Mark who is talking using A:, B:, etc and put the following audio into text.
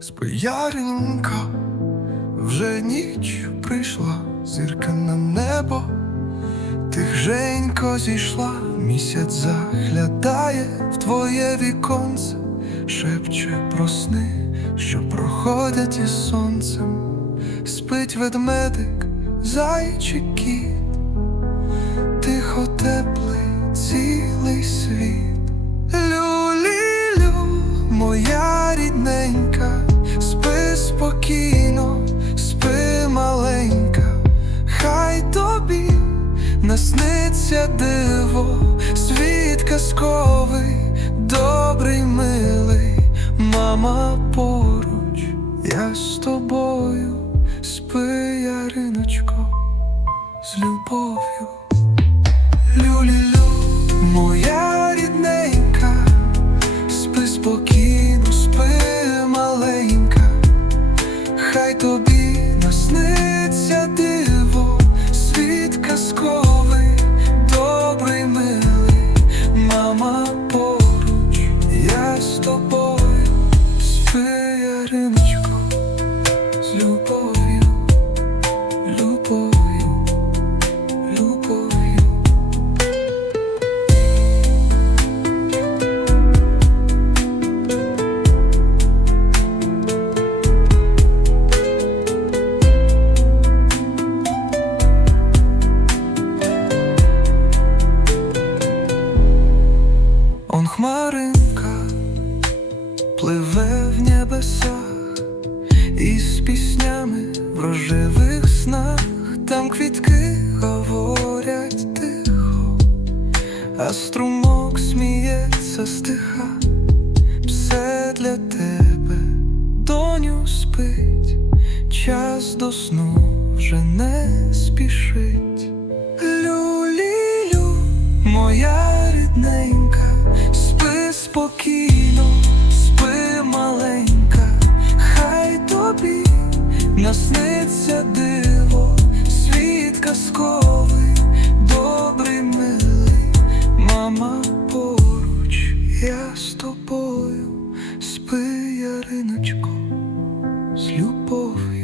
A: Спияренько, вже ніч прийшла, зірка на небо, тихженько зійшла, місяць заглядає в твоє віконце, шепче про сни, що проходять із сонцем, спить ведмедик, зайчий тихо теплий цілий світ. Насниться диво, світ казковий, добрий, милий, мама поруч, я з тобою, спи, яриночко, з любов'ю. Люлілю, моя рідненька, спи спокійно, спи маленька, хай тобі насниться диво, світ казковий, добрий, милий, мама поруч, я з тобою, спи, Хмаринка пливе в небесах із піснями в рожевих снах, там квітки говорять тихо, а струмок сміється стиха, все для тебе, доню спить, час до сну вже не насниться диво, світ казковий, добрий, милий, мама поруч, я з тобою спи, яриночко, з любов'ю.